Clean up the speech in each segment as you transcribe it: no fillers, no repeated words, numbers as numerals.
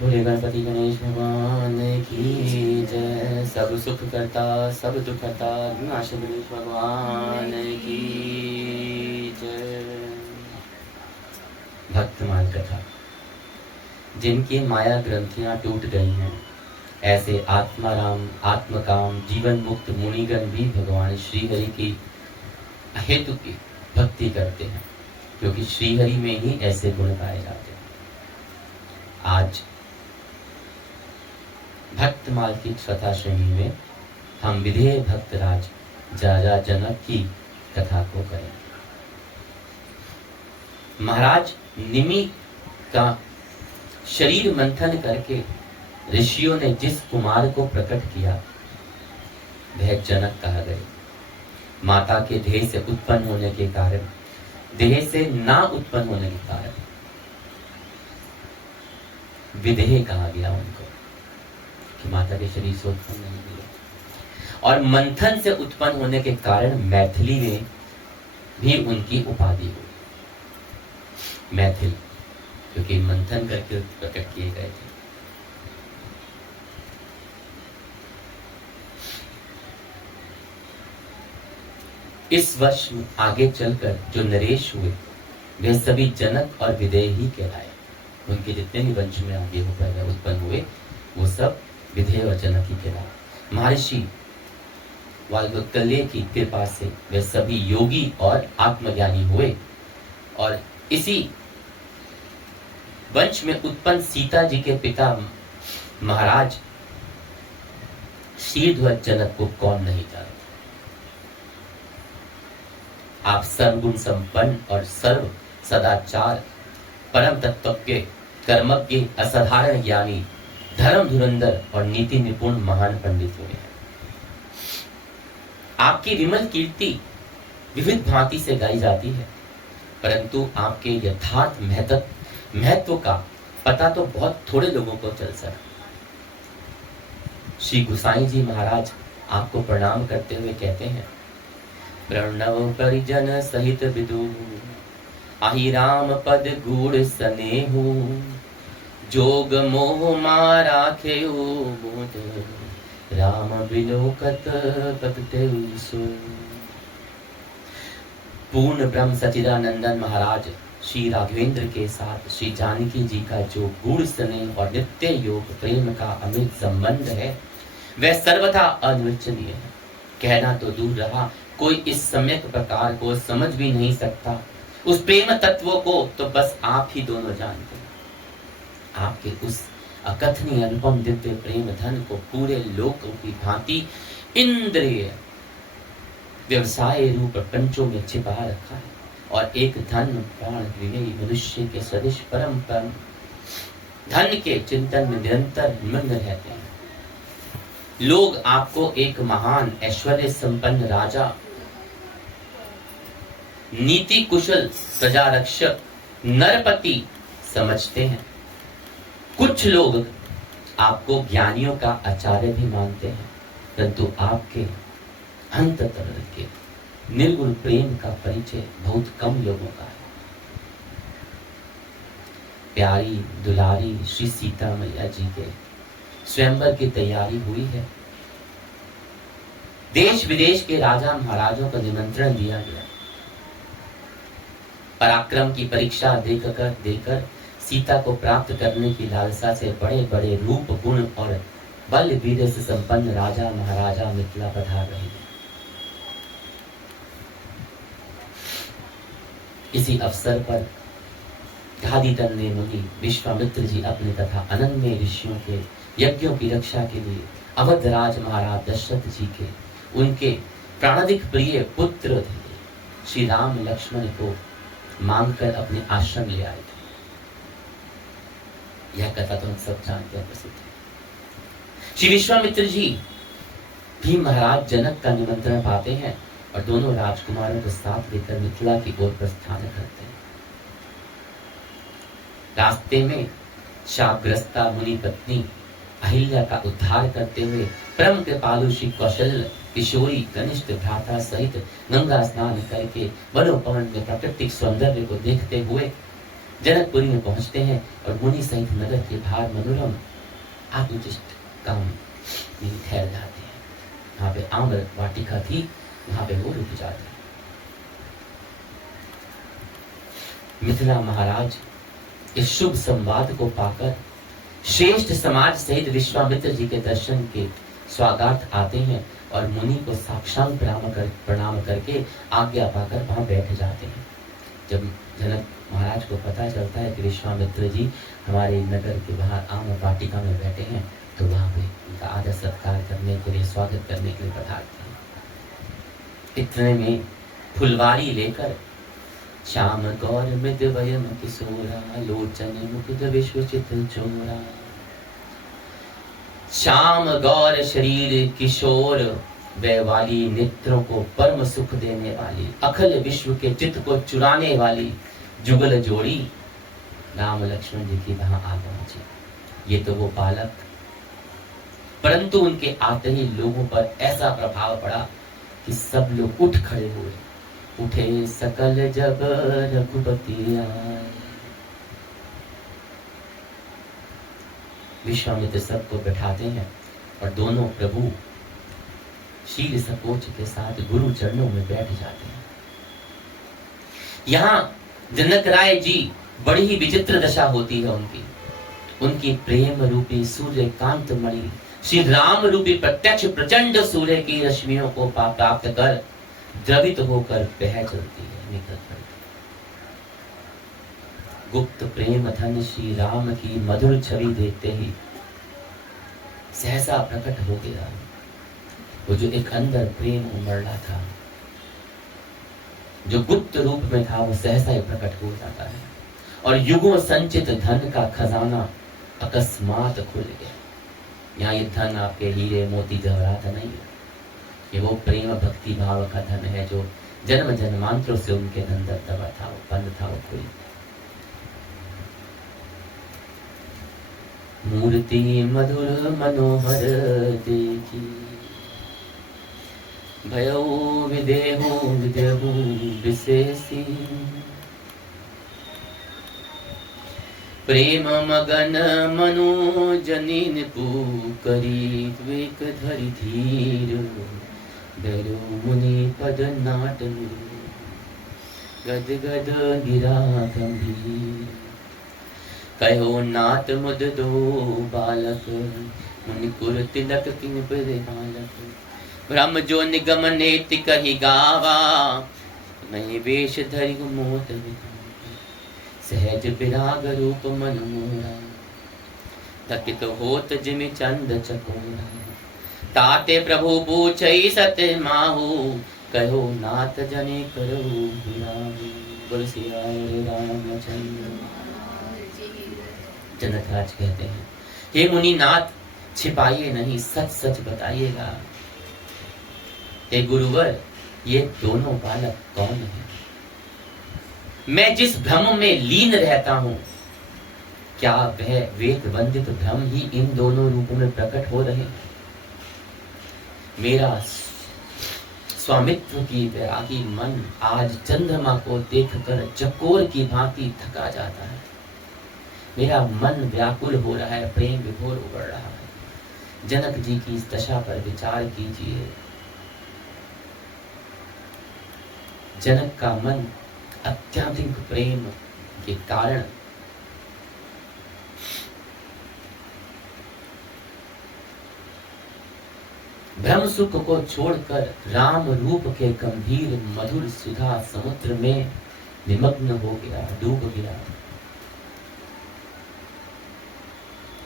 भोले गणपति गणेश भगवान की जय। सब सुख करता सब दुख करता विनाशक गणेश भगवान की जय। भक्तमाल कथा। जिनकी माया ग्रंथियां टूट गई हैं, ऐसे आत्माराम आत्मकाम जीवन मुक्त मुनिगण भी भगवान श्रीहरि की अहेतु की भक्ति करते हैं, क्योंकि श्रीहरि में ही ऐसे गुण पाए जाते हैं। आज भक्तमाल की कथा श्रेणी में हम विधेय भक्तराज राजा जनक की कथा को करें। महाराज निमि का शरीर मंथन करके ऋषियों ने जिस कुमार को प्रकट किया वह जनक कहा गए। माता के देह से उत्पन्न होने के कारण, देह से ना उत्पन्न होने के कारण विदेह कहा गया उनको, कि माता के शरीर से उत्पन्न नहीं हुए। और मंथन से उत्पन्न होने के कारण मैथिली में भी उनकी उपाधि हुई, मैथिल, क्योंकि मंथन करके प्रकट किए गए थे। इस वर्ष आगे चलकर जो नरेश हुए वे सभी जनक और विदेह ही कहलाए। उनके जितने भी वंश में आगे होकर उत्पन्न हुए वो सब विधेय और जनक ही कहलाए। महर्षि वाल्मीकि की कृपा से वे सभी योगी और आत्मज्ञानी हुए, और इसी वंश में उत्पन्न सीता जी के पिता महाराज शीर्ध्वज जनक को कौन नहीं जानता। आप सर्वगुण संपन्न और सर्व सदाचार परम तत्वज्ञ कर्मज्ञ असाधारण ज्ञानी धर्म धुरंधर और नीति निपुण महान पंडित हुए हैं। आपकी विमल कीर्ति विविध भांति से गाई जाती है, परंतु आपके यथार्थ महत्व का पता तो बहुत थोड़े लोगों को चल सका। श्री गुसाई जी महाराज आपको प्रणाम करते हुए कहते हैं, प्रणव परिजन सहित विदु आहि राम पद गूढ़ स्नेहु, जोग मोह मारा खेऊ बोध राम बिलोकत पतते सो। पूर्ण ब्रह्म सच्चिदानंदन महाराज श्री राघवेंद्र के साथ श्री जानकी जी का जो गूढ़ स्नेह और नित्य योग प्रेम का अमित संबंध है वह सर्वथा अनिर्वचनीय है। कहना तो दूर रहा, कोई इस सम्यक प्रकार को समझ भी नहीं सकता। उस प्रेम तत्वों को तो बस आप ही दोनों जानते हैं। आपके उस अकथनीय अनुपम दिव्य प्रेम धन को पूरे लोक की भांति इंद्रिय व्यवसाय रूप पंचों में छिपा रखा है, और एक धन प्राण विवेक मनुष्य के सदिश परम परम धन के चिंतन में निरंतर मग्न रहते हैं। लोग आपको एक महान ऐश्वर्य संपन्न राजा, नीति कुशल प्रजा रक्षक, नरपति समझते हैं। कुछ लोग आपको ज्ञानियों का आचार्य भी मानते हैं, परंतु आपके अंततः के निर्गुण प्रेम का परिचय बहुत कम लोगों का है। प्यारी दुलारी श्री सीता मैया जी के स्वयंवर की तैयारी हुई है। देश विदेश के राजा महाराजों को निमंत्रण दिया गया। पराक्रम की परीक्षा देकर सीता को प्राप्त करने की लालसा से बड़े बड़े रूप गुण और बल वीर से संपन्न राजा महाराजा मिथिला पधार रहे हैं। इसी अवसर पर घादीतन ने मुनि विश्वामित्र जी अपने तथा अनन्य ऋषियों के यज्ञों की रक्षा के लिए अवध राज महाराज दशरथ जी के उनके प्राणाधिक प्रिय पुत्र श्री राम लक्ष्मण को मांगकर अपने आश्रम ले आए थे। यह कथा तो हम सब जानते हैं, प्रसिद्ध है। श्री विश्वामित्र जी भी महाराज जनक का निमंत्रण पाते हैं और दोनों राजकुमारों को साथ लेकर मिथिला की ओर प्रस्थान करते हैं। रास्ते में शापग्रस्ता मुनि पत्नी अहिल्या का उद्धार करते हुए परम कृपालु श्री कौशल्य किशोरी कनिष्ठ भ्राता सहित गंगा स्नान करके वनोपवन में प्राकृतिक सौंदर्य को देखते हुए जनकपुरी में पहुंचते हैं और मुनि सहित नगर के भार मनोरम आत्मचिष्ट काम में ठहर जाते हैं। वहां पे आम्र वाटिका थी, वहां पे वो रुक जाते हैं। मिथिला महाराज इस शुभ संवाद को पाकर श्रेष्ठ समाज सहित विश्वामित्र जी के दर्शन के स्वागत आते हैं और मुनि को साक्षात प्रणाम करके आज्ञा पाकर वहां बैठ जाते हैं। जब जनक महाराज को पता चलता है कि विश्वामित्र जी हमारे नगर के बाहर आम वाटिका में बैठे हैं, तो वहां पे उनका आदर सत्कार करने के लिए, स्वागत करने के लिए पधारते हैं। इतने में फुलवारी लेकर श्याम गौर मृद वयम किशोरा, लोचन मुकुद विश्वचित चोरा। श्याम गौर शरीर किशोर, वह वाली नेत्रों को परम सुख देने वाली, अखिल विश्व के चित्त को चुराने वाली जुगल जोड़ी राम लक्ष्मण जी की वहां आ पहुंची। ये तो वो बालक, परंतु उनके आते ही लोगों पर ऐसा प्रभाव पड़ा कि सब लोग उठ खड़े हुए। उठे सकल जब रघुपति आए। विश्वामित्र सबको बैठाते हैं और दोनों प्रभु शील सकोच के साथ गुरु चरणों में बैठ जाते हैं। यहाँ जनक राय जी बड़ी ही विचित्र दशा होती है उनकी प्रेम रूपी सूर्य कांत मणि श्री राम रूपी प्रत्यक्ष प्रचंड सूर्य की रश्मियों को प्राप्त कर द्रवित होकर बह चलती है, निकल पड़ती। गुप्त प्रेम धन श्री राम की मधुर छवि देखते ही सहसा प्रकट हो गया वो जो एक अंदर प्रेम उमड़ रहा था, जो गुप्त रूप में था, वो सहसा ही प्रकट हो जाता है और युगों संचित धन का खजाना अकस्मात खुल गया। यहाँ ये धन आपके हीरे मोती जवाहरात नहीं है, ये वो प्रेम भक्ति भाव का धन है जो जन्म जन्मांतरों से उनके अंदर दबा था, वो बंद था, वो खुल। मूर्ति मधुर मनोहर देखी, भयो विदेहु विदेहु विशेषी। प्रेम मगन मनो जनिन पुकरी, द्वेक धरि धीर डरो मुनि पद नाट। गद गद गिरा गंभीर, कहो नाथ मुद दो बालक। मुनि कुर तिलक किन बालक, ब्रह्म जो निगम नेति कही गावा। मैं वेश धरि मोत सहज विराग रूप मन मोरा। थकित होत जिमि चंद चकोरा, ताते प्रभु पूछई सत्य माहू। कहो नाथ जने करो विराम। बोल सिया रामचंद्र। जनक राज कहते हैं, हे मुनि नाथ, छिपाइए नहीं, सच सच बताइएगा। हे गुरुवर, ये दोनों बालक कौन है? मैं जिस भ्रम में लीन रहता हूं, क्या वह वेद वंदित भ्रम ही इन दोनों रूपों में प्रकट हो रहे हैं? मेरा स्वामित्व की वैरागी मन आज चंद्रमा को देखकर चकोर की भांति थका जाता है। मेरा मन व्याकुल हो रहा है, प्रेम विभोर उबड़ रहा है। जनक जी की इस दशा पर विचार कीजिए। जनक का मन अत्यधिक प्रेम के कारण ब्रह्म सुख को छोड़कर राम रूप के गंभीर मधुर सुधा समुद्र में निमग्न हो गया, डूब गया।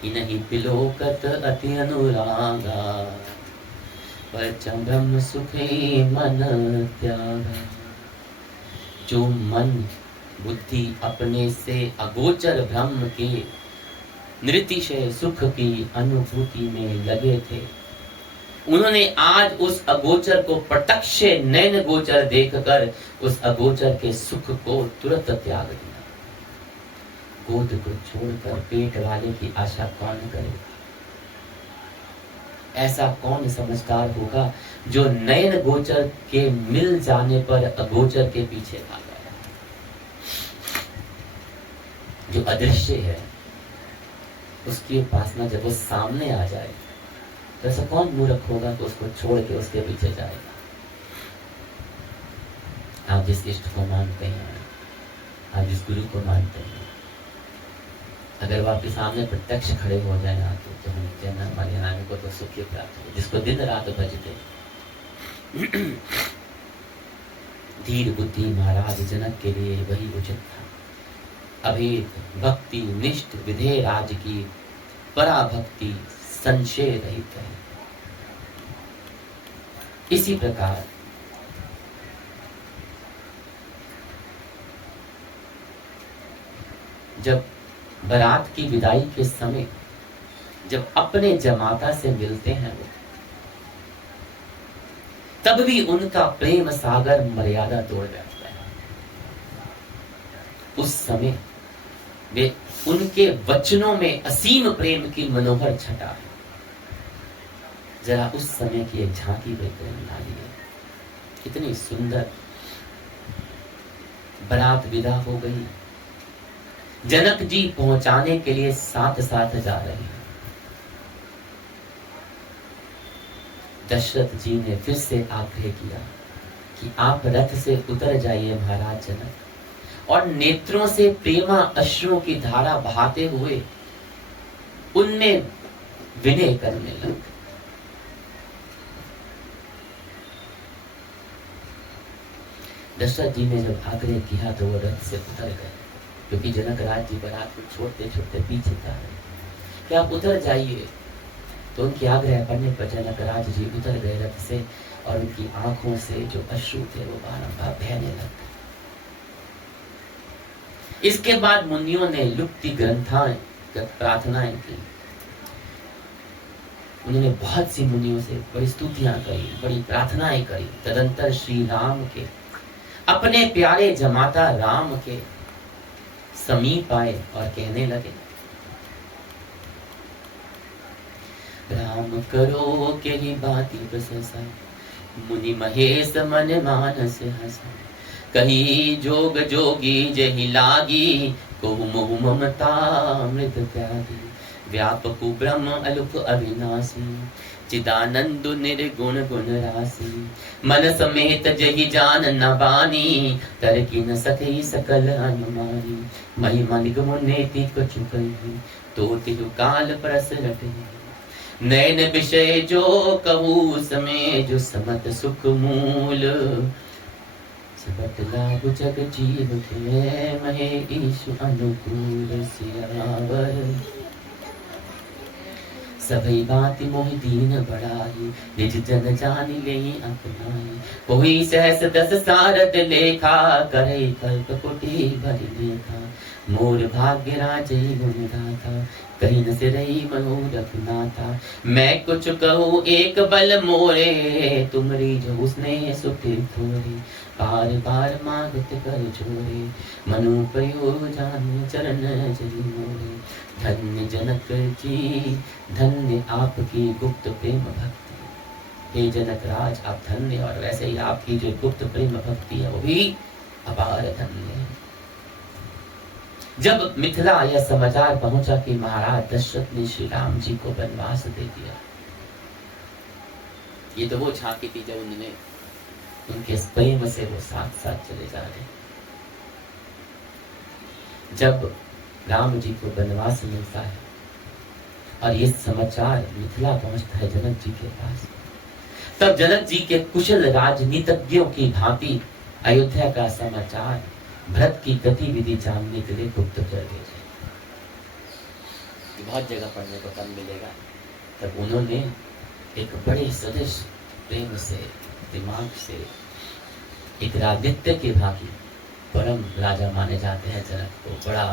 इन्हीं पिलोकत अति अनुरागा, परचम ब्रह्म सुखी मन त्यागा। जो मन बुद्धि अपने से अगोचर ब्रह्म के नृतिशय सुख की अनुभूति में लगे थे, उन्होंने आज उस अगोचर को प्रत्यक्ष नैन गोचर देखकर उस अगोचर के सुख को तुरंत त्याग दिया। गोद को छोड़कर पेट वाले की आशा कौन करेगा? ऐसा कौन समझदार होगा जो नयन गोचर के मिल जाने पर अगोचर के पीछे भागा है? जो अदृश्य है उसकी उपासना जब वो सामने आ जाए तो ऐसा कौन मूर्ख होगा कि उसको छोड़ के उसके पीछे जाएगा। आप जिस इष्ट को मानते हैं, आप जिस गुरु को मानते हैं, अगर वो आपके सामने प्रत्यक्ष खड़े हो जाए ना तो हम जन्म हमारे नाम को तो सुख प्राप्त हो, जिसको दिन रात भजते। धीर बुद्धि महाराज जनक के लिए वही उचित था। अभेद भक्ति निष्ठ विधेय राज की पराभक्ति संशय रहित है। इसी प्रकार जब बारात की विदाई के समय जब अपने जमाता से मिलते हैं वो, तब भी उनका प्रेम सागर मर्यादा तोड़ बैठता है। उस समय वे उनके वचनों में असीम प्रेम की मनोहर छटा है। जरा उस समय की एक झांकी प्रेम डालिए, कितनी सुंदर बारात विदा हो गई। जनक जी पहुंचाने के लिए साथ साथ जा रहे हैं। दशरथ जी ने फिर से आग्रह किया कि आप रथ से उतर जाइए महाराज जनक, और नेत्रों से प्रेमा अश्रुओं की धारा बहाते हुए उनमें विनय करने लगे। दशरथ जी ने जब आग्रह किया तो वो रथ से उतर गए, क्योंकि जनक राज जी बारात को छोड़ते छोड़ते पीछे जा रहे कि आप उतर जाइए। तो उनकी आग्रह पड़ने पर जनक राज जी उतर गए रथ से, और उनकी आंखों से जो अश्रु थे वो बारंबार बहने लगे। इसके बाद मुनियों ने लुप्ति ग्रंथाएं प्रार्थनाएं की। उन्होंने बहुत सी मुनियों से बड़ी स्तुतियां करी, बड़ी प्रार्थनाएं करी। तदंतर श्री राम के अपने प्यारे जमाता राम के समीप आए और कहने लगे, राम करो के ही बाती प्रशंसा, मुनि महेश मन मानस हंसा। कही जोग जोगी जही लागी, कहु मोह ममता मृत त्यागी। व्यापकु ब्रह्म अलुप अविनाशी, चिदानंद निर्गुण गुण राशि। मन समेत जही जान न बानी, तर की न सके सकल अनुमानी। महिमा निगम नेति कछु कही, तो तिहु काल परस रटे। नैन विषय जो कहू समय, जो समत सुख मूल। सबट लाभ जग जीव के, महे ईशु अनुकूल सियावर। सभी बाति मोहि दीन बढ़ाई, निज जन जानि लेहि अपनाई। कोई सहस दस सारथ लेखा, करे कल्प कोटि भरि लेखा। मोर भाग्य राजै गुण गाथा, कहीं न सिरई मनोरथ नाथा। मैं कुछ कहूँ एक बल मोरे, तुमरी जो उसने सुखी थोरी। पार पार मागत कर छोरे, मनु पयो जान चरण जरी मोरे। धन्य जनक जी धन्य आपकी गुप्त प्रेम भक्ति। हे जनक राज आप धन्य, और वैसे ही आपकी जो गुप्त प्रेम भक्ति है वो भी अपार धन्य है। जब मिथिला यह समाचार पहुंचा कि महाराज दशरथ ने श्री राम जी को वनवास दे दिया, ये तो वो झांकी थी जब उन्होंने उनके प्रेम से वो साथ साथ चले जा रहे। जब राम जी को वनवास मिलता है और ये समाचार मिथिला पहुंचता है जनक जी के पास, तब जनक जी के कुशल राजनीतिज्ञों की भांति अयोध्या का समाचार भरत की गतिविधि जानने के लिए गुप्तचर भेजे। बहुत जगह पढ़ने को कम मिलेगा। तब उन्होंने एक बड़े सदिश प्रेम से, दिमाग से, एक राजनीति के भागी परम राजा माने जाते हैं जनक को, बड़ा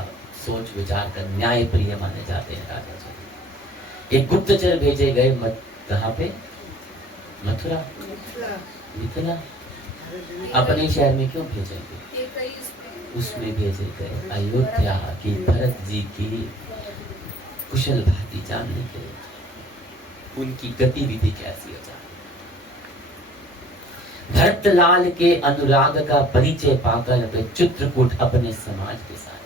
सोच विचार कर न्याय प्रिय माने जाते हैं राजा जनक। एक गुप्तचर भेजे गए कहाँ पे? मथुरा, मिथिला। अपने शहर में क्यों भेजेंगे? उसमें भेजे गए अयोध्या की भरत जी की कुशल भांति जानने के लिए, उनकी गतिविधि कैसी हो जाए। भरतलाल के अनुराग का परिचय पाकर वे चित्रकूट अपने समाज के साथ,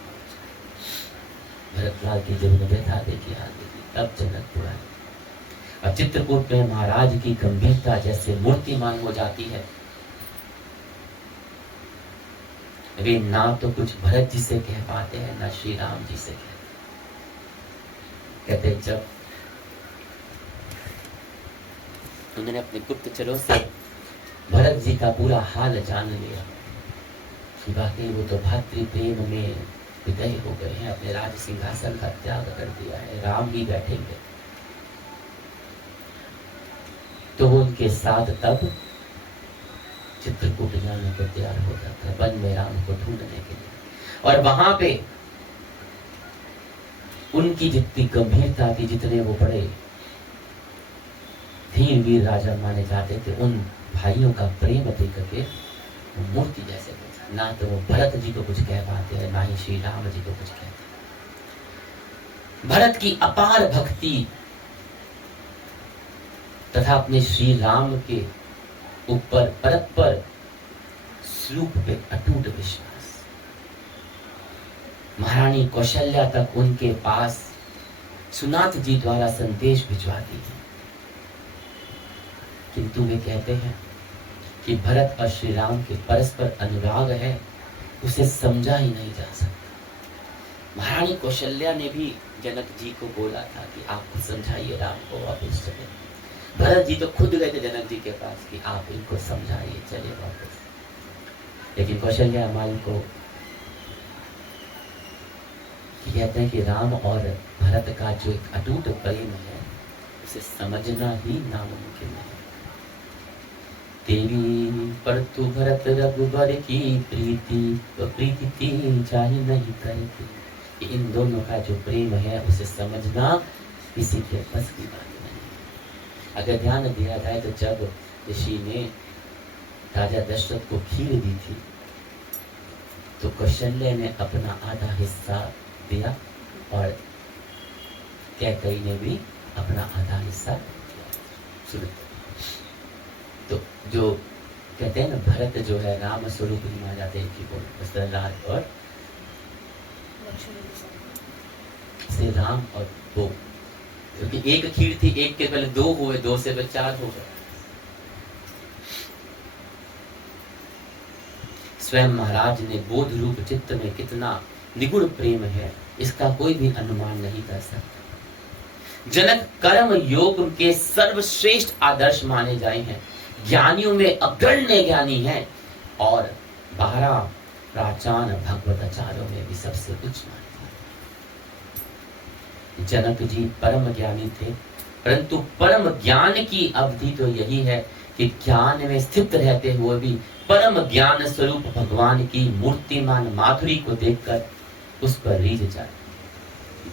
भरतलाल की जब व्यथा देखी आगे की, तब जनकपुर आए। और चित्रकूट में महाराज की गंभीरता जैसे मूर्तिमान हो जाती है। वे ना तो कुछ भरत जी से कह पाते हैं, ना श्री राम जी से कहते। जब उन्होंने अपने गुप्तचरों से भरत जी का पूरा हाल जान लिया कि वाकई वो तो भातृ प्रेम में विदय हो गए हैं, अपने राज सिंहासन का त्याग कर दिया है, राम ही बैठेंगे, तो वो उनके साथ तब चित्रकूट जाने को तैयार हो जाता है, वन में राम को ढूंढने के लिए। और वहां पे उनकी जितनी गंभीरता थी, जितने वो बड़े धीर वीर राजा माने जाते थे, उन भाइयों का प्रेम देख के मूर्ति जैसे थे। ना तो वो भरत जी को कुछ कह पाते हैं, ना ही श्री राम जी को कुछ कहते हैं। भरत की अपार भक्ति तथा अपने श्री राम के ऊपर परस्पर स्वरूप पे अटूट विश्वास। महारानी कौशल्या तक उनके पास सुनाथ जी द्वारा संदेश भिजवाती है, किंतु वे कहते हैं कि भरत और श्री राम के परस्पर अनुराग है, उसे समझा ही नहीं जा सकता। महारानी कौशल्या ने भी जनक जी को बोला था कि आप समझाइए राम को वापस चले। भरत जी तो खुद गए थे जनक जी के पास कि आप इनको समझाइए, चले वापस। लेकिन कौशल्या माई को कहते हैं कि राम और भरत का जो एक अटूट प्रेम है, उसे समझना ही नामुमकिन है। तेरी पर तू भरत रघुबर की प्रीति चाहे नहीं करती। इन दोनों का जो प्रेम है, उसे समझना किसी के बस की बात नहीं। अगर ध्यान दिया जाए तो जब ऋषि ने राजा दशरथ को खीर दी थी, तो कौशल्या ने अपना आधा हिस्सा दिया और कैकेयी ने भी अपना आधा हिस्सा दिया। तो जो कहते हैं ना, भरत जो है राम स्वरूप ही माना जाते हैं कि वो दशरथ और से राम और वो, क्योंकि एक खीर थी, एक के पहले दो हुए, दो से फिर चार हो गए। स्वयं महाराज ने बोध रूप चित्त में कितना निगुण प्रेम है, इसका कोई भी अनुमान नहीं कर सकता। जनक कर्म योग के सर्वश्रेष्ठ आदर्श माने जाए हैं, ज्ञानियों में अग्रण्य ज्ञानी हैं, और 12 प्राचान भगवताचार्यों में भी सबसे उच्च माने। जनक जी परम ज्ञानी थे, परंतु परम ज्ञान की अवधि तो यही है कि ज्ञान में स्थित रहते हुए भी परम ज्ञान स्वरूप भगवान की मूर्तिमान माधुरी को देखकर उस पर रीझ जाए।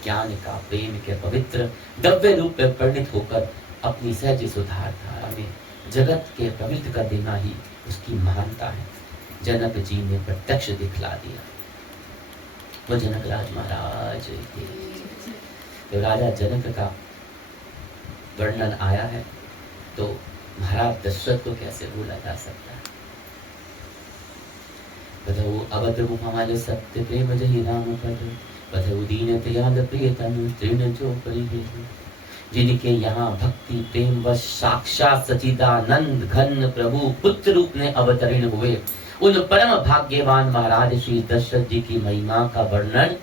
ज्ञान का प्रेम के पवित्र दिव्य रूप में परिणित होकर अपनी सहज सुधार धारा में जगत के पवित्र कर देना ही उसकी महानता है। जनक जी ने प्रत्यक्ष दिखला दिया। वो जनक राज महाराज के तो राजा जनक का वर्णन आया है, तो महाराज दशरथ को कैसे भूला जा सकता है। बधऊ अवध हमारे सत्य प्रेम जही राम पद, बधऊ दीन दयाल प्रियतम तृण जो परिहे। जिनके यहाँ भक्ति प्रेम व साक्षात सचिदानंद घन प्रभु पुत्र रूप में अवतरण हुए, उन परम भाग्यवान महाराज श्री दशरथ जी की महिमा का वर्णन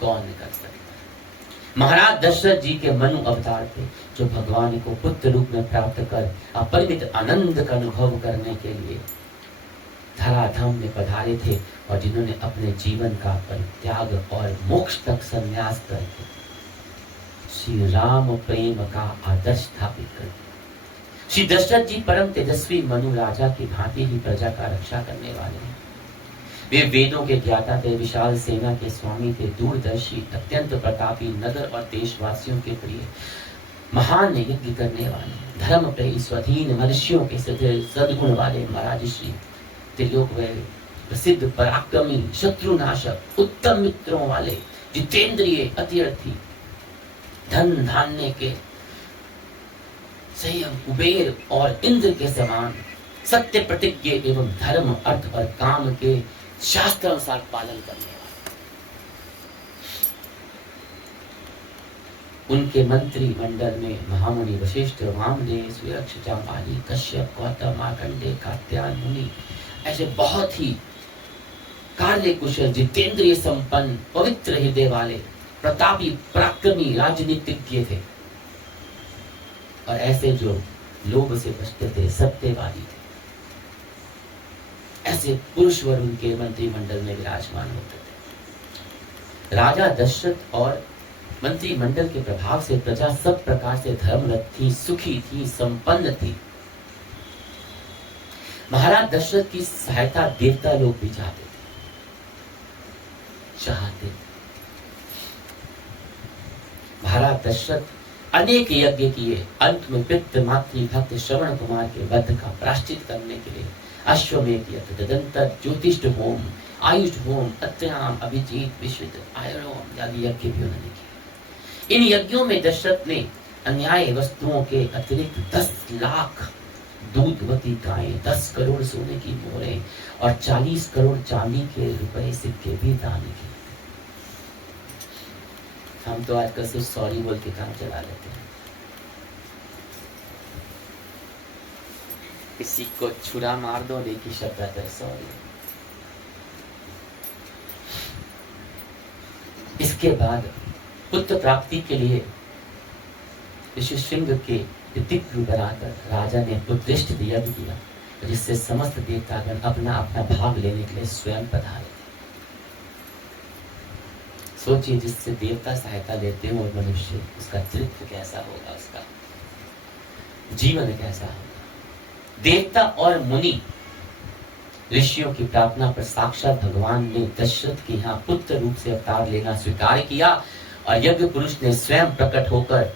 कौन कर सकता है। महाराज दशरथ जी के मनु अवतार थे, जो भगवान को पुत्र रूप में प्राप्त कर अपरिमित आनंद का अनुभव करने के लिए धराधाम में पधारे थे, और जिन्होंने अपने जीवन का परित्याग और मोक्ष तक संन्यास करके श्री राम प्रेम का आदर्श स्थापित कर दिया। श्री दशरथ जी परम तेजस्वी मनु राजा की भांति ही प्रजा का रक्षा करने वाले हैं। वे वेदों के ज्ञाता थे, विशाल सेना के स्वामी थे, दूरदर्शी, अत्यंत प्रतापी, नगर और देशवासियों के प्रिय, महान यज्ञ करने वाले, धर्म प्रिय, स्वाधीन, मनुष्यों के सद्गुण वाले महाराज श्री त्रिलोक वे प्रसिद्ध पराक्रमी, शत्रुनाशक, उत्तम मित्रों वाले, जितेंद्रिय, अत्यर्थी, धन धान्य के संयम, कुबेर और इंद्र के समान, सत्य प्रतिज्ञ एवं धर्म अर्थ और काम के शास्त्रानुसार पालन करने वाले। उनके मंत्री मंडल में महामुनि वशिष्ठ, वामदेव, सुयक्ष, जाम्बाली, कश्यप, गौतम, मार्कंडेय, कात्यायन मुनि, ऐसे बहुत ही कार्य कुशल, जितेंद्रिय संपन्न, पवित्र हृदय वाले, प्रतापी, पराक्रमी राजनीतिज्ञ थे। और ऐसे जो लोभ से बचते थे, सत्यवादी थे, ऐसे पुरुषवर उनके मंत्रिमंडल में विराजमान होते थे। राजा दशरथ और मंत्रिमंडल के प्रभाव से प्रजा सब प्रकार से धर्मरत थी, सुखी थी, संपन्न थी। महाराज दशरथ की सहायता देवता लोग भी चाहते थे। महाराज दशरथ अनेक यज्ञ किए। अंत में पितृ मातृ भक्त श्रवण कुमार के वध का प्रायश्चित करने के लिए अश्वमेध यज्ञ, तदंतर ज्योतिष होम, आयुष होम, अत्याम, अभिजीत, विश्वित, आयरोम आदि यज्ञ भी उन्होंने किए। इन यज्ञों में दशरथ ने अन्याय वस्तुओं के अतिरिक्त 10 लाख दूधवती गायें, 10 करोड़ सोने की मोहरें और 40 करोड़ चांदी के रुपए सिक्के भी दान किए। हम तो आजकल सिर्फ सॉरी बोल के काम चला लेते हैं। किसी को छुरा मार दो, देखिए शब्द आता है सॉरी। इसके बाद पुत्र प्राप्ति के लिए ऋषिशृंग के दिव्य बनाकर राजा ने पुत्रिष्ट यज्ञ किया, जिससे समस्त देवतागण अपना अपना भाग लेने के लिए स्वयं पधारे। सोचिए, जिससे देवता सहायता लेते हो और मनुष्य, उसका चरित्र कैसा होगा, उसका जीवन कैसा होगा। देवता और मुनि ऋषियों की प्रार्थना पर साक्षात भगवान ने दशरथ के यहाँ पुत्र रूप से अवतार लेना स्वीकार किया और यज्ञ पुरुष ने स्वयं प्रकट होकर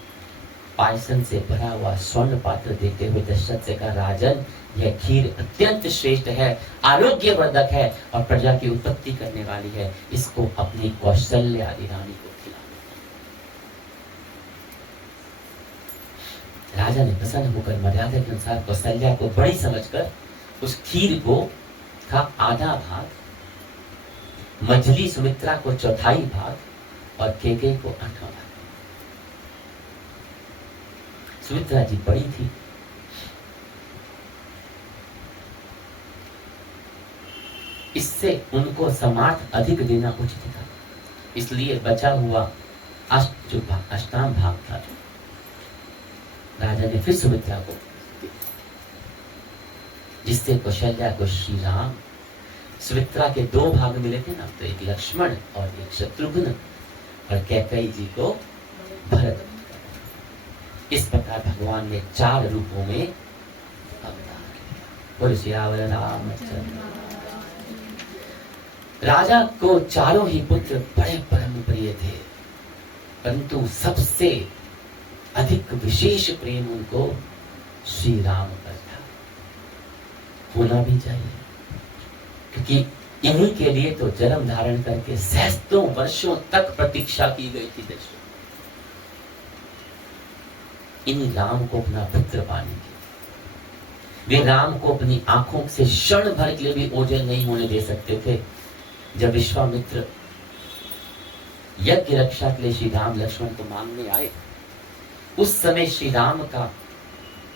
पायसन से भरा हुआ स्वर्ण पात्र देते हुए दशरथ से कहा, राजन, यह खीर अत्यंत श्रेष्ठ है, आरोग्यवर्धक है और प्रजा की उत्पत्ति करने वाली है। इसको अपनी कौशल्य आदि रानी को खिलाओ। राजा ने प्रसन्न होकर मर्यादा के अनुसार कौशल्या को बड़ी समझकर उस खीर को का आधा भाग, मझली सुमित्रा को चौथाई भाग और केकई को 8वां भाग। सुमित्रा जी बड़ी थी, इससे उनको समार्थ अधिक देना उचित था, इसलिए बचा हुआ अष्टाम भाग था राजा ने फिर सुमित्रा को, जिससे कौशल्या को श्री राम, सुमित्रा के 2 भाग मिले थे ना, तो एक लक्ष्मण और एक शत्रुघ्न, और कैकेयी जी को भरत। इस प्रकार भगवान ने 4 रूपों में अवतार लिया। राजा को चारों ही पुत्र बड़े परम प्रिय थे, परंतु सबसे अधिक विशेष प्रेम उनको श्री राम पर था। होना भी चाहिए, क्योंकि इन्हीं के लिए तो जन्म धारण करके सैकड़ों वर्षों तक प्रतीक्षा की गई थी दशरथ। इन राम को अपना पुत्र पाने के, वे राम को अपनी आंखों से क्षण भर के लिए भी ओझल नहीं होने दे सकते थे। जब विश्वामित्र यज्ञ रक्षा के लिए श्री राम लक्ष्मण को मांगने आए, उस समय श्री राम का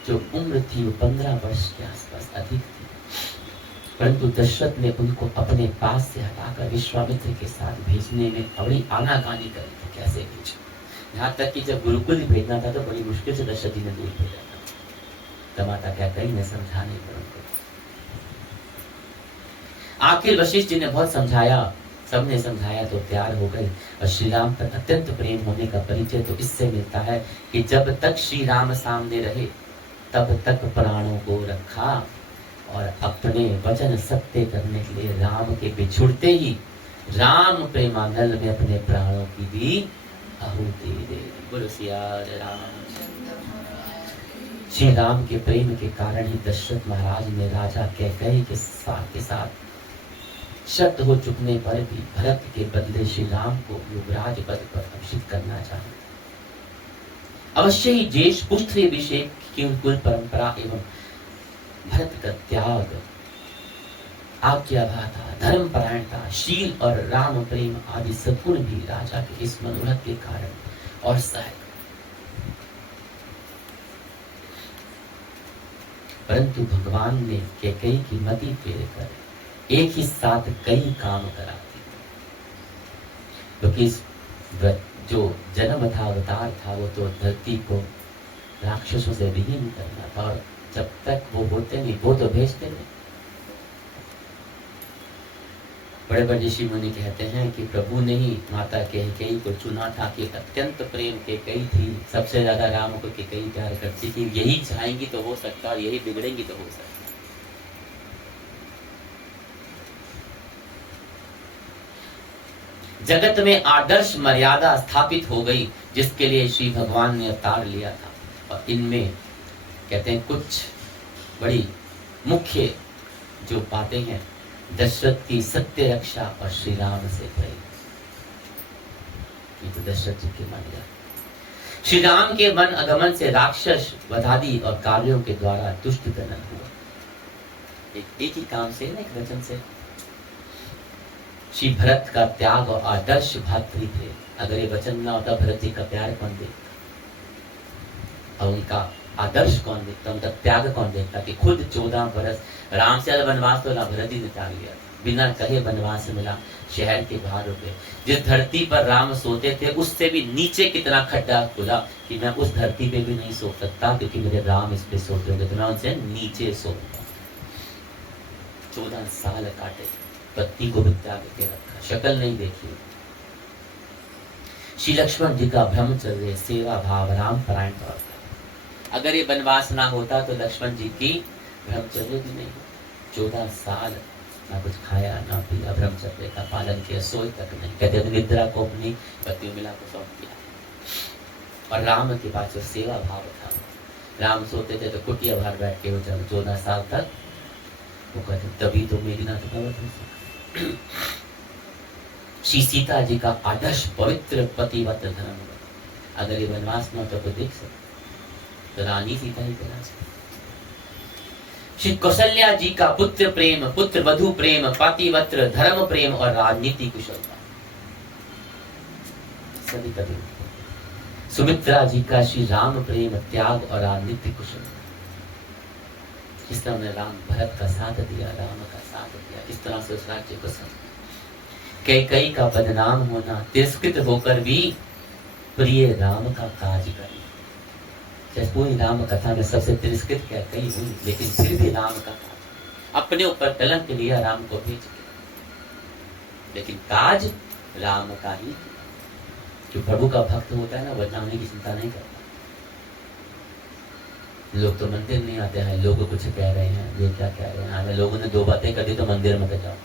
जो उम्र थी वो 15 वर्ष के आसपास अधिक थी, परंतु दशरथ ने उनको अपने पास से हटाकर विश्वामित्र के साथ भेजने में बड़ी आनाकानी करी थी। कैसे भेजो, यहाँ तक कि जब गुरुकुल ही भेजना था तो बड़ी मुश्किल से दशरथ जी ने दूर भेजा था। तमाता क्या कहीं ने समझाने पर उनको, आखिर वशिष्ठ जी ने बहुत समझाया, सबने समझाया तो तैयार हो गए। और श्री राम पर अत्यंत प्रेम होने का परिचय तो इससे मिलता है कि जब तक श्री राम सामने रहे तब तक प्राणों को रखा, और अपने वचन सत्य करने के लिए राम के बिछुड़ते ही राम प्रेमानल में अपने प्राणों की भी आहुति दे दी। बोलो सियार राम। श्री राम के प्रेम के कारण ही दशरथ महाराज ने राजा कैकेयी के साथ शर्त हो चुकने पर भी भरत के बदले श्री राम को युवराज पद पर अभिषिक्त करना चाहते। अवश्य ही जेष पुत्र अभिषेक की कुल परंपरा एवं भरत का त्याग, आज्ञाभाता, धर्म परायणता, शील और राम प्रेम आदि सद्गुण भी राजा के इस मनोरथ के कारण और सहायक। परंतु भगवान ने कैकेयी की मति फेर कर एक ही साथ कई काम करा दिए। क्योंकि जो जन्म था, अवतार था, वो तो धरती को राक्षसों से विहीन करना था, और जब तक वो होते नहीं वो तो भेजते नहीं। बड़े बड़े ऋषि मुनि कहते हैं कि प्रभु ने ही माता कैकेयी को चुना था कि अत्यंत प्रेम कैकेयी थी, सबसे ज्यादा राम को कैकेयी प्यार करती थी, यही चाहेंगी तो हो सकता और यही बिगड़ेंगी तो हो सकता। जगत में आदर्श मर्यादा स्थापित हो गई जिसके लिए श्री भगवान ने अवतार लिया था। और इनमें कहते हैं कुछ बड़ी मुख्य जो बातें हैं, दशरथ की सत्य रक्षा और श्री राम से प्रेम, ये तो दशरथ जी के मन गया। श्री राम के वन आगमन से राक्षस वधादि और कार्यों के द्वारा दुष्ट दमन हुआ। एक ही काम से, एक वचन से। श्री भरत का त्याग और आदर्श भातृ थे, अगर ये वचन ना होता भरत जी का प्यार कौन देखता और उनका आदर्श कौन देखता, उनका त्याग कौन देखता कि खुद 14 वर्ष राम से वनवास तो भरत जी ने त्याग लिया, बिना कहे वनवास से मिला, शहर के बाहर रुके। जिस धरती पर राम सोते थे उससे भी नीचे कितना खड्डा खुला कि मैं उस धरती पे भी नहीं सो सकता क्योंकि मेरे राम इस पे सोते होंगे, तो मैं उनसे नीचे सोऊंगा। 14 साल काटे, पत्नी को भी त्याग के रखा, शक्ल नहीं देखी। श्री लक्ष्मण जी का ब्रह्मचर्य, सेवा भाव, राम परायण तौर पर। अगर ये वनवास ना होता तो लक्ष्मण जी की ब्रह्मचर्य भी नहीं। 14 साल ना कुछ खाया ना पिया, ब्रह्मचर्य का पालन किया, सोई तक नहीं। कहते निद्रा को अपनी पत्नी मिला को सौंप दिया। और राम के पास जो सेवा भाव था, राम सोते थे तो कुटिया बाहर बैठ के वो 14 साल तक वो कहते तभी तो मेघनाथ पर्वत हो सका। श्री सीता जी का आदर्श पवित्र पतिव्रत धर्म, अगर ये वनवास न होता तो देख सकते तो रानी सीता ही कहला सकते। श्री कौशल्या जी का पुत्र प्रेम, पुत्र वधु प्रेम, पतिव्रत धर्म प्रेम और राजनीति कुशलता सभी कभी। सुमित्रा जी का श्री राम प्रेम, त्याग और राजनीति कुशलता। किस तरह उन्होंने राम भरत का साथ दिया, राम का साथ दिया, किस तरह से उस राज्य को संभाला। कैकेयी का बदनाम होना, तिरस्कृत होकर भी प्रिय राम का काज करना। जैसे पूरी राम कथा में सबसे तिरस्कृत कैकेयी हुई, लेकिन फिर भी राम का काज, अपने ऊपर कलंक लिया, राम को भेज के, लेकिन काज राम का ही। जो प्रभु का भक्त होता है ना, बदनामी की चिंता नहीं करता। लोग तो मंदिर नहीं आते हैं, लोग कुछ कह रहे हैं, ये क्या कह रहे हैं, अगर लोगों ने 2 बातें कर दी तो मंदिर मत जाओ।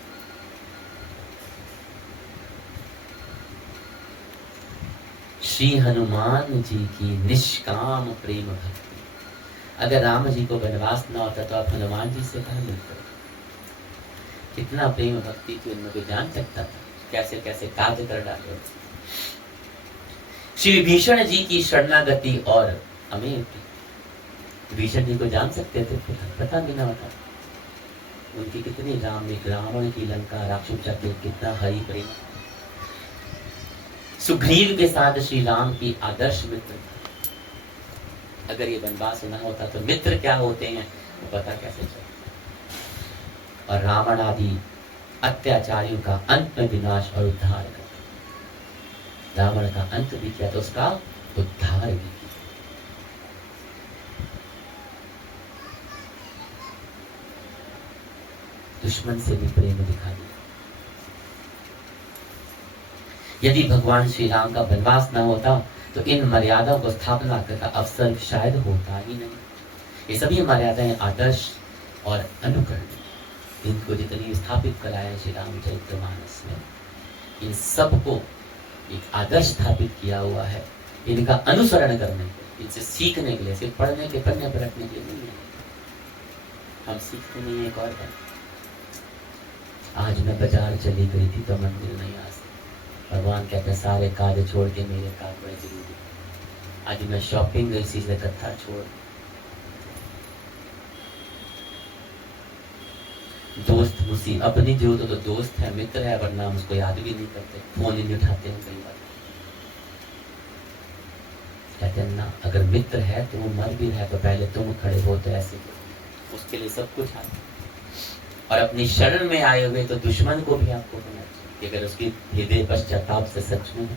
श्री हनुमान जी की निष्काम प्रेम भक्ति। अगर राम जी को वनवास न होता तो आप हनुमान जी से कहाँ मिलते? कितना प्रेम भक्ति थी उनमें, कोई जान सकता था कैसे कैसे कार्य कर डाले। श्री विभीषण जी की शरणागति और अमेय। विभीषण जी को जान सकते थे, पता भी ना होता उनकी कितनी रावण की लंका राक्षस कितना हरि प्रेम। सुग्रीव के साथ श्री राम की आदर्श मित्र। अगर ये वनवास ना होता तो मित्र क्या होते हैं वो पता कैसे चलता। और रावण आदि अत्याचारियों का अंत में विनाश और उद्धार करता। रावण का अंत भी किया तो उसका उद्धार भी किया। दुश्मन से भी प्रेम दिखा दिया। यदि भगवान श्री राम का वनवास न होता तो इन मर्यादाओं को स्थापना का अवसर शायद होता ही नहीं। ये सभी मर्यादाएं आदर्श और अनुकरण, इनको जितनी स्थापित कराया श्री रामचरितमानस में, इन सबको एक आदर्श स्थापित किया हुआ है इनका अनुसरण करने के, इनसे सीखने के लिए, सिर्फ पढ़ने के पन्ने पर रखने के लिए नहीं है। हम सीखते नहीं है। एक और बात, आज मैं बाजार चली गई थी तो मंदिर नहीं आ सकती। भगवान कहते हैं सारे कार्य छोड़ के मेरे कार्य बड़े जरूरी। आज मैं शॉपिंग गई थी, कथा छोड़। दोस्त मुझसे अपनी जरूरत हो तो दोस्त है, मित्र है, वरना हम उसको याद भी नहीं करते, फोन ही नहीं उठाते हैं कई बार। कहते हैं ना, अगर मित्र है तो वो मर भी रहा है तो पहले तुम खड़े हो तो ऐसे उसके लिए सब कुछ आता है। और अपनी शरण में आए हुए तो दुश्मन को भी आपको होना चाहिए कि अगर उसकी हृदय पश्चाताप से सच में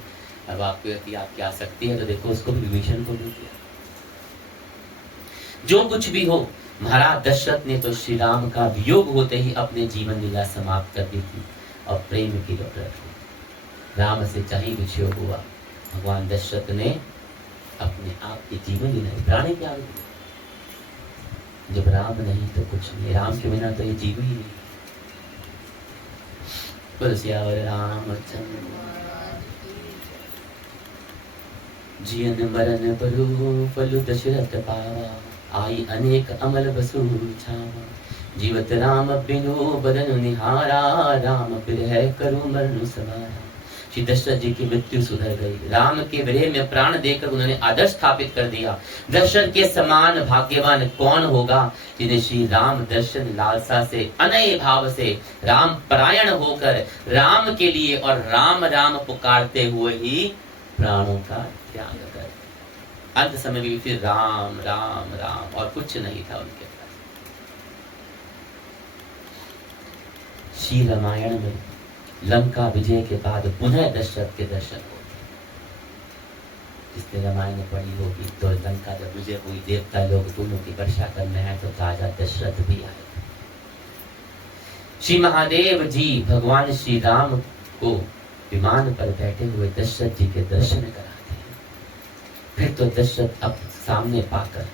अब आपकी आसक्ति है तो देखो उसको भी विभीषण को भी किया। जो कुछ भी हो, महाराज दशरथ ने तो श्री राम का वियोग होते ही अपने जीवन लीला समाप्त कर दी थी और प्रेम की लौट रखी। राम से चाहे विक्षोभ हुआ, भगवान दशरथ ने अपने आप की जीवन लीला प्राणी की आहुति दी। जब राम नहीं तो कुछ नहीं, राम के बिना तो ये जीवन ही नहीं। तुलसियावर रामचंद्र जियन मरण बरु फलु दशरथ पावा, आई अनेक अमल बसु छावा। जीवत राम बिनु बदन निहारा, राम बिरह करु मरनु समारा। श्री दशरथ जी की मृत्यु सुधर गई। राम के विरह में प्राण देकर उन्होंने आदर्श स्थापित कर दिया। दर्शन के समान भाग्यवान कौन होगा जिन्हें श्री राम दर्शन लालसा से अनय भाव से राम परायण होकर राम के लिए और राम राम पुकारते हुए ही प्राणों का त्याग कर। अंत समय भी फिर राम राम राम और कुछ नहीं था उनके पास। श्री रामायण में लंका विजय के बाद पुनः दशरथ के दर्शन होते। जिसने रामायण पढ़ी होगी तो लंका जब विजय हुई, देवता लोग फूलों की वर्षा करने आए तो राजा दशरथ भी आए। श्री महादेव जी भगवान श्री राम को विमान पर बैठे हुए दशरथ जी के दर्शन कराते हैं। फिर तो दशरथ अब सामने पाकर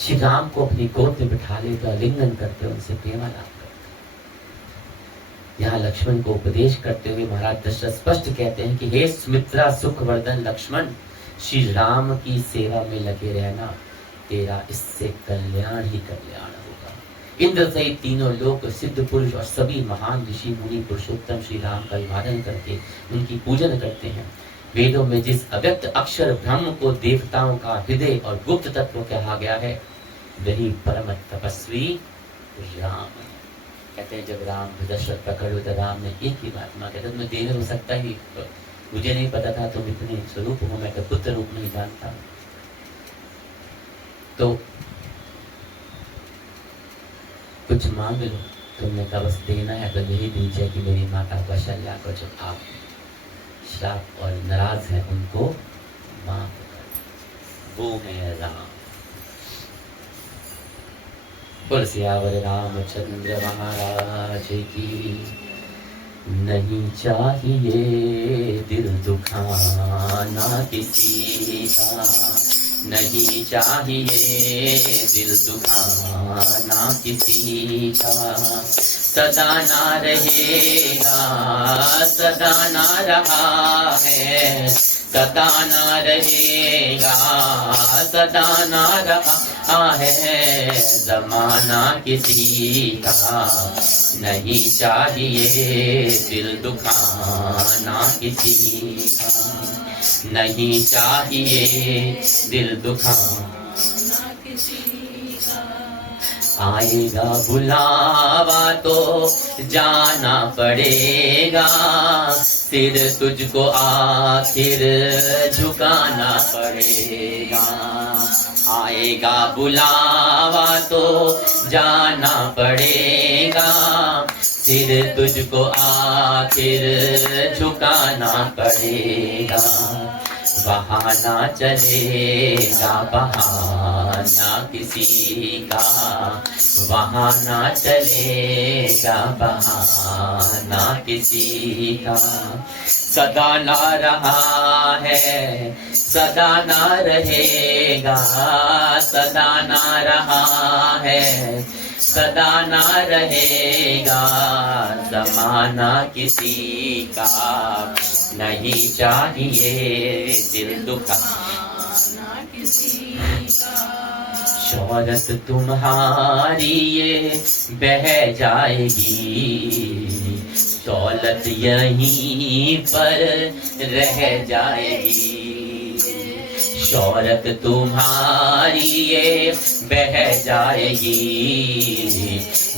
श्री राम को अपनी गोद में बिठा लेकर आलिंगन करते उनसे प्रेमालाप करते। यहाँ लक्ष्मण को उपदेश करते हुए महाराज दशरथ स्पष्ट कहते हैं कि हे सुमित्रा सुखवर्धन लक्ष्मण, श्री राम की सेवा में लगे रहना, तेरा इससे कल्याण ही कल्याण होगा। इंद्र सहित तीनों लोग, सिद्ध पुरुष और सभी महान ऋषि मुनि पुरुषोत्तम श्री राम का अभिवादन करके उनकी पूजन करते हैं। वेदों में जिस अव्यक्त अक्षर ब्रह्म को देवताओं का हृदय और गुप्त तत्व कहा गया है, वही परम तपस्वी राम है। कहते हैं जब राम दशरथ पकड़ हुए तो राम ने एक ही बात मां कहते मैं देवर हो सकता ही, मुझे नहीं पता था तुम इतने स्वरूप हो, मैं तो पुत्र रूप नहीं जानता। तो कुछ मांग लो, तुमने कहा बस देना है तो यही दीजिए कि मेरी माता कौशल्या को जो आप श्राप और नाराज हैं उनको माफ कर, वो है राम। बोल सियावर रामचंद्र महाराज की। नहीं चाहिए दिल दुखाना किसी का, नहीं चाहिए दिल दुखाना किसी का। सदा ना रहेगा, सदा ना रहा है, सदा ना रहेगा, सदा ना रहा है। जमाना किसी का नहीं चाहिए दिल दुखाना किसी का, नहीं चाहिए दिल दुखाना किसी का। आएगा बुलावा तो जाना पड़ेगा, सिर तुझको आखिर झुकाना पड़ेगा। आएगा बुलावा तो जाना पड़ेगा, सिर तुझको आखिर झुकाना पड़ेगा। बहाना चलेगा बहाना किसी का, बहाना चलेगा बहाना किसी का। सदा ना रहा है, सदा ना रहेगा, सदा ना रहा है, सदा ना रहेगा। जमाना किसी का नहीं चाहिए दिल दुखाना किसी का। शौहरत तुम्हारी ये बह जाएगी, दौलत यहीं पर रह जाएगी। शौहरत तुम्हारी ये बह जाएगी,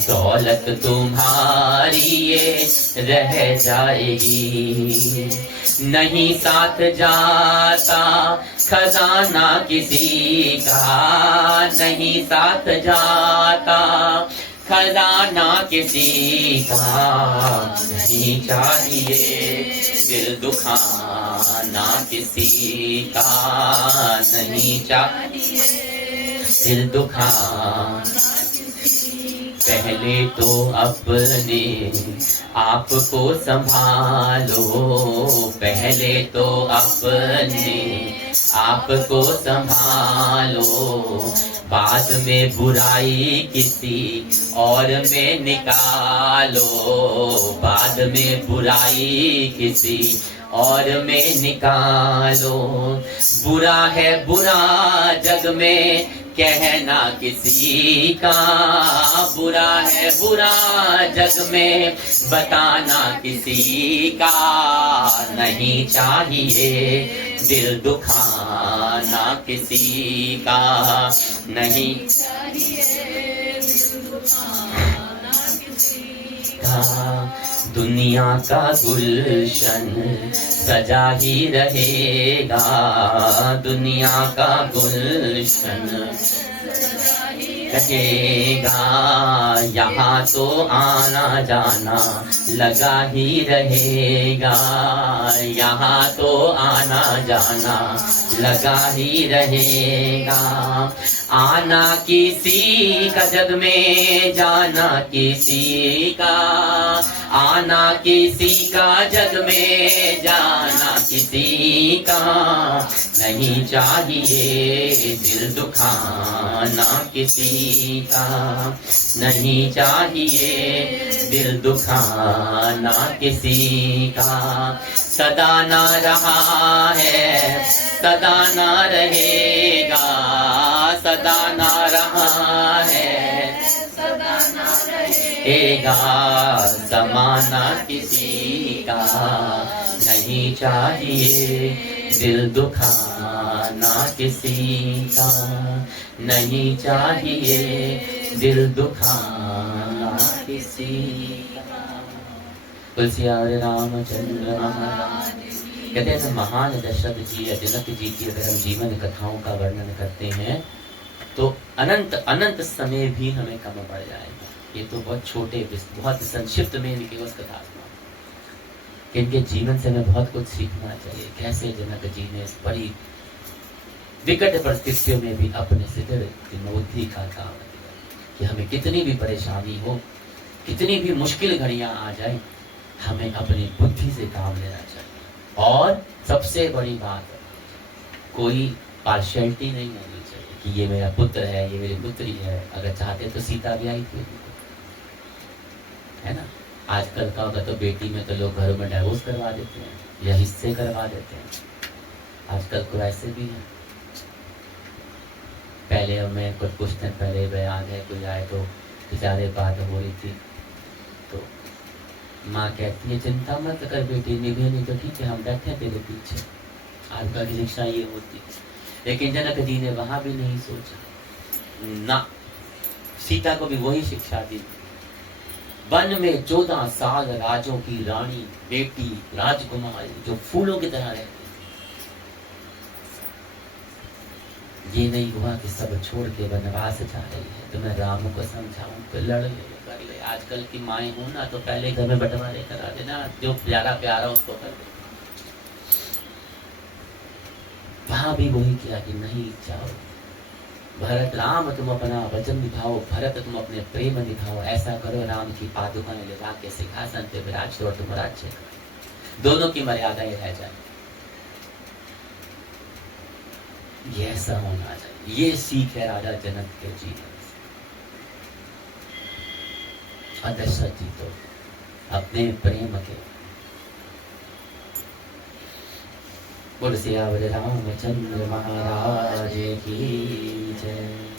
दौलत तुम्हारी ये रह जाएगी। नहीं साथ जाता खजाना किसी का, नहीं साथ जाता खजाना किसी का, नहीं चाहिए दिल दुखाना किसी का, नहीं चाहिए दिल दुखाना। पहले तो अपने आपको संभालो, पहले तो अपने आपको संभालो, बाद में बुराई किसी और में निकालो, बाद में बुराई किसी और में निकालो। बुरा है बुरा जग में कहना किसी का, बुरा है बुरा जग में बताना किसी का, नहीं चाहिए दिल दुखाना किसी का, नहीं चाहिए दिल दुखाना किसी का। दुनिया का गुलशन सजा ही रहेगा, दुनिया का गुलशन रहेगा, यहाँ तो आना जाना लगा ही रहेगा, यहाँ तो आना जाना लगा ही रहेगा। आना किसी का जग में, जाना किसी का, आना किसी का जग में, जाना किसी का, नहीं चाहिए दिल दुखाना किसी का, नहीं चाहिए दिल दुखाना किसी का। सदा ना रहा है सदा ना रहेगा, सदा ना रहा है सदा ना रहेगा, ज़माना किसी का, नहीं चाहिए दिल दुखाना किसी का, नहीं चाहिए दिल दुखाना किसी का। तुलसियार रामचंद्र महाराज। कहते हैं महान दशरथ जी या जनक जी की अगर हम जीवन कथाओं का वर्णन करते हैं तो अनंत अनंत समय भी हमें कम पड़ जाएगा। ये तो बहुत छोटे बहुत संक्षिप्त में इनकी उस कथा सुना। इनके जीवन से हमें बहुत कुछ सीखना चाहिए। कैसे जनक जी ने इस बड़ी विकट परिस्थितियों में भी अपने सिद्ध विनोदी का काम किया कि हमें कितनी भी परेशानी हो, कितनी भी मुश्किल घड़ियां आ जाए, हमें अपनी बुद्धि से काम लेना चाहिए। और सबसे बड़ी बात, कोई पार्शियलिटी नहीं होनी चाहिए कि ये मेरा पुत्र है, ये मेरी पुत्री है। अगर चाहते तो सीता भी आई थी, है ना। आजकल का होगा तो बेटी में तो लोग घरों में डाइवोर्स करवा देते हैं या हिस्से करवा देते हैं। आजकल को ऐसे भी है। पहले हमें कुछ दिन पहले बयान है, कोई आए तो बेचारे बात हो रही थी तो माँ कहती है चिंता मत कर बेटी, निभे नहीं तो ठीक है, हम बैठे तेरे पीछे। आजकल की शिक्षा ये होती। लेकिन जनक जी ने वहां भी नहीं सोचा ना, सीता को भी वही शिक्षा दी। वन में 14 साल राजों की रानी बेटी राजकुमारी जो फूलों की तरह रहती। ये नहीं हुआ कि सब छोड़ के वनवास जा रही है तो मैं राम को समझाऊं तो लड़ ले कर ले। आजकल की माएँ हो ना तो पहले घर में बंटवारे करा देना, जो प्यारा प्यारा उसको कर दे। वहां भी वही किया कि नहीं जाओ भरत, राम तुम अपना वचन निभाओ, भरत तुम अपने प्रेम निभाओ, ऐसा करो राम की पादुकाएं ले जाके सिंहासन पे विराज और तुम राज्य करो, दोनों की मर्यादाएं रह जाए। ये ऐसा होना चाहिए। ये सीख है राजा जनक के जीवन से। और दशरथ जी तो अपने प्रेम के बोल सियावर रामचंद्र महाराज की जय।